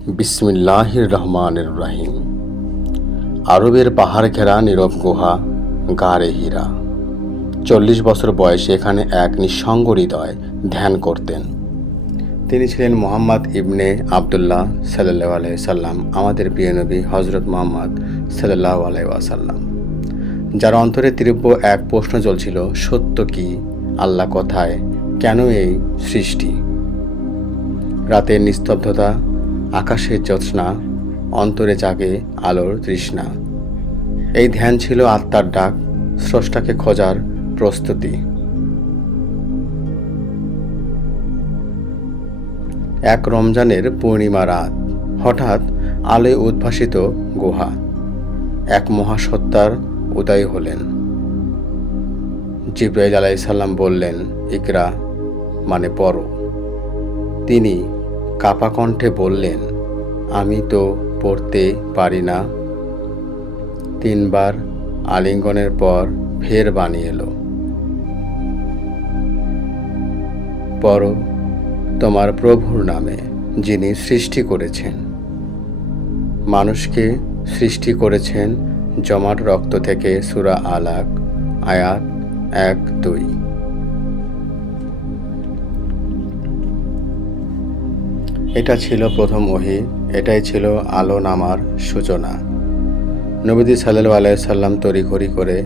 বিসমিল্লাহির রহমানির রহিম। আরবের পাহাড় ঘেরা নীরব গুহা, গাড়ে হীরা। 40 বছর বয়সে এখানে এক নিঃসঙ্গ হৃদয় ধ্যান করতেন। তিনি ছিলেন মুহাম্মদ ইবনে আবদুল্লাহ সাল্লাল্লাহু আলাইহি ওয়াসাল্লাম, আমাদের প্রিয় নবী হযরত মুহাম্মদ সাল্লাল্লাহু আলাইহি ওয়াসাল্লাম, যার অন্তরে তীব্র এক প্রশ্ন জ্বলছিল, সত্য কি? আল্লাহ কোথায়? কেন এই সৃষ্টি? রাতের নিস্তব্ধতা, আকাশের জ্যোৎস্না, অন্তরে জাগে আলোর তৃষ্ণা। এই ধ্যান ছিল আত্মার ডাক, স্রষ্টাকে খোঁজার প্রস্তুতি। এক রমজানের পূর্ণিমা রাত, হঠাৎ আলোয় উদ্ভাসিত গুহা, এক মহাসত্তার উদয় হলেন। জিবরাইল আলাইহিস সালাম বললেন, ইকরা, মানে পড়ো। তিনি কাপা কণ্ঠে বললেন, আমি তো পড়তে পারি না। 3 বার আলিঙ্গনের পর ফের বাণী এলো, পড়ো তোমার প্রভুর নামে, যিনি সৃষ্টি করেছেন। মানুষকে সৃষ্টি করেছেন জমাট রক্ত থেকে। সূরা আলাক, আয়াত 1-2। এটা ছিল প্রথম ওহী, এটাই ছিল আলো নামার সূচনা। নবীজি সাল্লাল্লাহু আলাইহি ওয়াসাল্লাম তড়িঘড়ি করে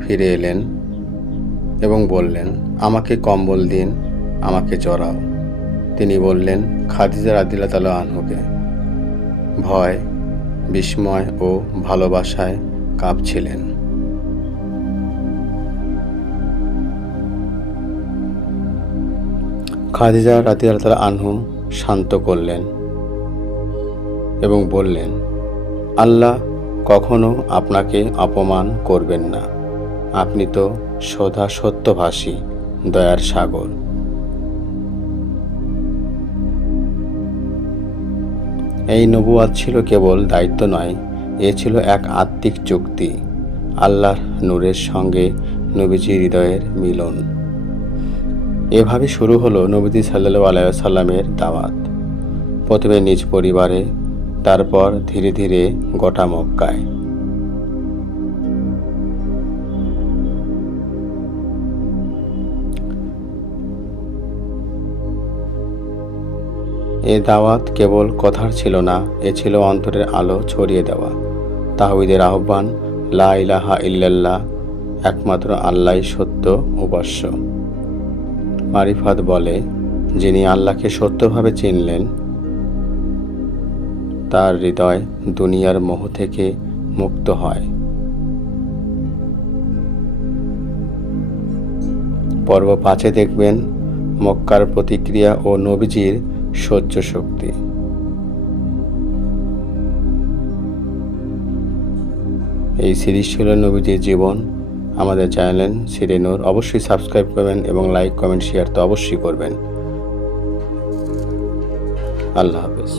ফিরে এলেন এবং বললেন, আমাকে কম্বল দিন, আমাকে জড়াও। তিনি বললেন খাদিজা রাদিয়াল্লাহু তাআলা আনহুকে। ভয়, বিস্ময় ও ভালোবাসায় কাঁপছিলেন। খাদিজা রাদিয়াল্লাহু তাআলা আনহু শান্ত করলেন এবং বললেন, আল্লাহ কখনো আপনাকে অপমান করবেন না। আপনি তো সদা সত্যভাষী, দয়ার সাগর। এই নবুয়াত ছিল কেবল দায়িত্ব নয়, এ ছিল এক আত্মিক চুক্তি, আল্লাহর নূরের সঙ্গে নবীজির হৃদয়ের মিলন। এভাবে শুরু হলো নবীজি সাল্লাল্লাহু আলাইহি ওয়াসাল্লামের দাওয়াত। প্রথমে নিজ পরিবারে, তারপর ধীরে ধীরে গোটা মক্কায়। এ দাওয়াত কেবল কথার ছিল না, এ ছিল অন্তরের আলো ছড়িয়ে দেওয়া, তাওহীদের আহ্বান, লা ইলাহা ইল্লাল্লাহ, একমাত্র আল্লাহই সত্য উপাস্য। মারিফাত বলে, যিনি আল্লাহকে সত্যভাবে চিনলেন, তার হৃদয় দুনিয়ার মোহ থেকে মুক্ত হয়। পর্ব 5-এ দেখবেন মক্কার প্রতিক্রিয়া ও নবীজির সহ্য শক্তি। এই সিরিজ ছিল নবীজির জীবন। আমাদের চ্যানেল সিরে নূর অবশ্যই সাবস্ক্রাইব করবেন এবং লাইক, কমেন্ট, শেয়ার তো অবশ্যই করবেন। আল্লাহ হাফেজ।